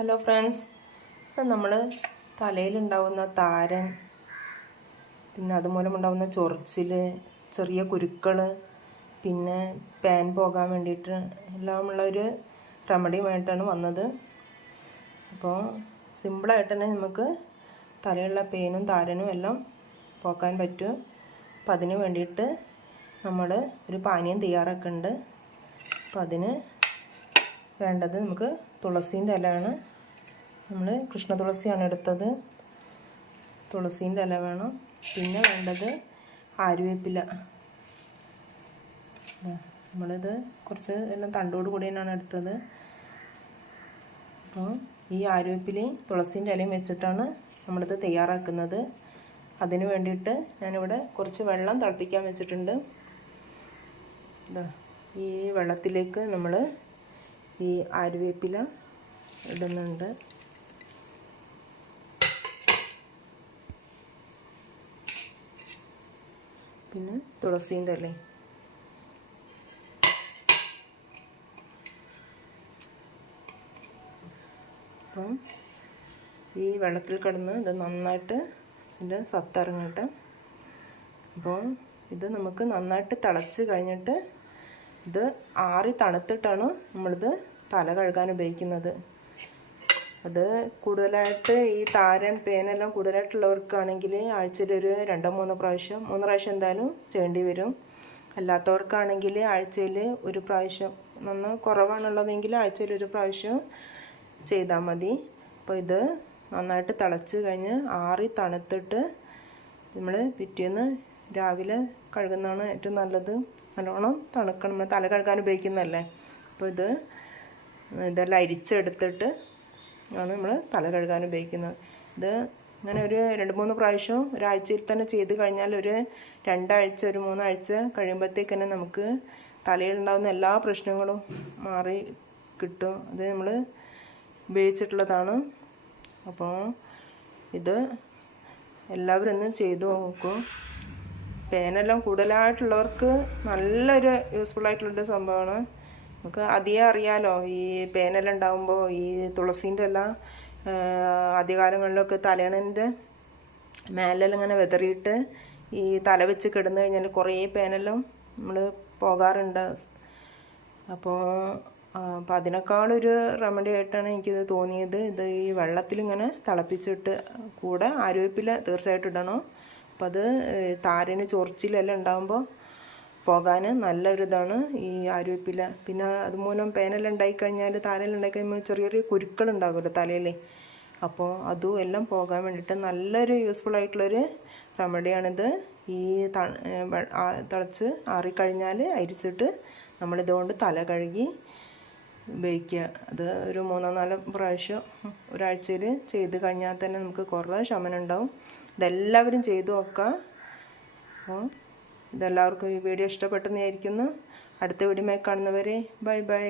Hello friends, നമ്മൾ തലയിലുണ്ടാവുന്ന താരൻ, പിന്നെ അതുമൂലം ഉണ്ടാവുന്ന ചൊറിച്ചിൽ, ചെറിയ കുരുക്കൾ, പിന്നെ പാൻ പോകാൻ വേണ്ടിയിട്ട് എല്ലാമുള്ളൊരു റെമഡിയുമായിട്ടാണ് വന്നത്. അപ്പോൾ സിമ്പിളായിട്ട് തന്നെ നമുക്ക് തലയുള്ള പേനും താരനും എല്ലാം പോക്കാൻ പറ്റും. അപ്പം അതിന് വേണ്ടിയിട്ട് നമ്മൾ ഒരു പാനീയം തയ്യാറാക്കുന്നുണ്ട്. അപ്പം അതിന് വേണ്ടത് നമുക്ക് തുളസീൻ്റെ ഇലയാണ്. നമ്മൾ കൃഷ്ണ തുളസിയാണ് എടുത്തത്. തുളസീൻ്റെ ഇല വേണം. പിന്നെ വേണ്ടത് ആര്യവേപ്പില. നമ്മളിത് കുറച്ച് എല്ലാം തണ്ടോട് കൂടി തന്നെയാണ് എടുത്തത്. അപ്പോൾ ഈ ആര്യവേപ്പിലയും തുളസീൻ്റെ ഇലയും വെച്ചിട്ടാണ് നമ്മളിത് തയ്യാറാക്കുന്നത്. അതിന് വേണ്ടിയിട്ട് ഞാനിവിടെ കുറച്ച് വെള്ളം തിളപ്പിക്കാൻ വെച്ചിട്ടുണ്ട്. ഈ വെള്ളത്തിലേക്ക് നമ്മൾ ഈ ആര്യവേപ്പില ഇടുന്നുണ്ട്. പിന്നെ തുളസീൻ്റെ ഇല. അപ്പം ഈ വെള്ളത്തിൽ കിടന്ന് ഇത് നന്നായിട്ട് ഇതിൻ്റെ സത്തിറങ്ങട്ടെ. അപ്പോൾ ഇത് നമുക്ക് നന്നായിട്ട് തിളച്ച് കഴിഞ്ഞിട്ട് ഇത് ആറി തണുത്തിട്ടാണ് നമ്മളിത് തല കഴുകാൻ ഉപയോഗിക്കുന്നത്. അത് കൂടുതലായിട്ട് ഈ താരൻ പേനെല്ലാം കൂടുതലായിട്ടുള്ളവർക്കാണെങ്കിൽ ആഴ്ചയിൽ ഒരു 2-3 പ്രാവശ്യം എന്തായാലും ചെയ്യേണ്ടി വരും. അല്ലാത്തവർക്കാണെങ്കിൽ ആഴ്ചയിൽ ഒരു പ്രാവശ്യം, നന്ന കുറവാണുള്ളതെങ്കിൽ ആഴ്ചയിൽ ഒരു പ്രാവശ്യം ചെയ്താൽ മതി. അപ്പോൾ ഇത് നന്നായിട്ട് തിളച്ച് കഴിഞ്ഞ് ആറി തണുത്തിട്ട് നമ്മൾ പിറ്റേന്ന് രാവിലെ കഴുകുന്നതാണ് ഏറ്റവും നല്ലത്. നല്ലോണം തണുക്കണം, നമ്മൾ തല കഴുകാൻ ഉപയോഗിക്കുന്നതല്ലേ. അപ്പോൾ ഇതെല്ലാം അരിച്ചെടുത്തിട്ട് ആണ് നമ്മൾ തല കഴുകാൻ ഉപയോഗിക്കുന്നത്. ഇത് ഇങ്ങനെ ഒരു 2-3 പ്രാവശ്യം ഒരാഴ്ചയിൽ തന്നെ ചെയ്ത് കഴിഞ്ഞാൽ ഒരു 2 ആഴ്ച 3 ആഴ്ച കഴിയുമ്പോഴത്തേക്ക് തന്നെ നമുക്ക് തലയിലുണ്ടാകുന്ന എല്ലാ പ്രശ്നങ്ങളും മാറി കിട്ടും. അത് നമ്മൾ ഉപയോഗിച്ചിട്ടുള്ളതാണ്. അപ്പോൾ ഇത് എല്ലാവരും ഒന്ന് ചെയ്തു നോക്കും. പേനെല്ലാം കൂടുതലായിട്ടുള്ളവർക്ക് നല്ലൊരു യൂസ്ഫുള്ളായിട്ടുള്ളൊരു സംഭവമാണ്. നമുക്ക് അധികം അറിയാലോ, ഈ പേനെല്ലാം ഉണ്ടാകുമ്പോൾ ഈ തുളസീൻ്റെ എല്ലാം ആദ്യകാലങ്ങളിലൊക്കെ തലയണൻ്റെ മേലെല്ലാം ഇങ്ങനെ വെതറിയിട്ട് ഈ തല വെച്ച് കിടന്നു കഴിഞ്ഞാൽ കുറേ പേനെല്ലാം നമ്മൾ പോകാറുണ്ട്. അപ്പോൾ അതിനേക്കാളൊരു റെമഡി ആയിട്ടാണ് എനിക്കിത് തോന്നിയത്. ഇത് ഈ വെള്ളത്തിലിങ്ങനെ തിളപ്പിച്ചിട്ട് കൂടെ ആര്യവേപ്പില തീർച്ചയായിട്ടും ഇടണം. അപ്പം അത് താരന് ചൊറിച്ചിലെല്ലാം ഉണ്ടാകുമ്പോൾ പോകാൻ നല്ലൊരിതാണ് ഈ ആര്യവേപ്പില. പിന്നെ അതുമൂലം പേനെല്ലാം ഉണ്ടായിക്കഴിഞ്ഞാൽ, താരെല്ലാം ഉണ്ടായിക്കഴിയുമ്പോൾ ചെറിയ കുരുക്കളുണ്ടാകുമല്ലോ തലയിൽ. അപ്പോൾ അതും എല്ലാം പോകാൻ വേണ്ടിയിട്ട് നല്ലൊരു യൂസ്ഫുള്ളായിട്ടുള്ളൊരു റെമഡിയാണിത്. ഈ തിളച്ച് ആറിക്കഴിഞ്ഞാൽ അരിച്ചിട്ട് നമ്മളിതുകൊണ്ട് തല കഴുകി ഉപയോഗിക്കുക. അത് ഒരു 3-4 പ്രാവശ്യം ഒരാഴ്ചയിൽ ചെയ്ത് കഴിഞ്ഞാൽ തന്നെ നമുക്ക് കുറേ ശമനം ഉണ്ടാവും. ഇതെല്ലാവരും ചെയ്തു നോക്കാം. അപ്പോൾ ഇതെല്ലാവർക്കും ഈ വീഡിയോ ഇഷ്ടപ്പെട്ടെന്നായിരിക്കുന്നു. അടുത്ത വീഡിയോയിൽ കാണുന്നവരെ ബൈ ബൈ.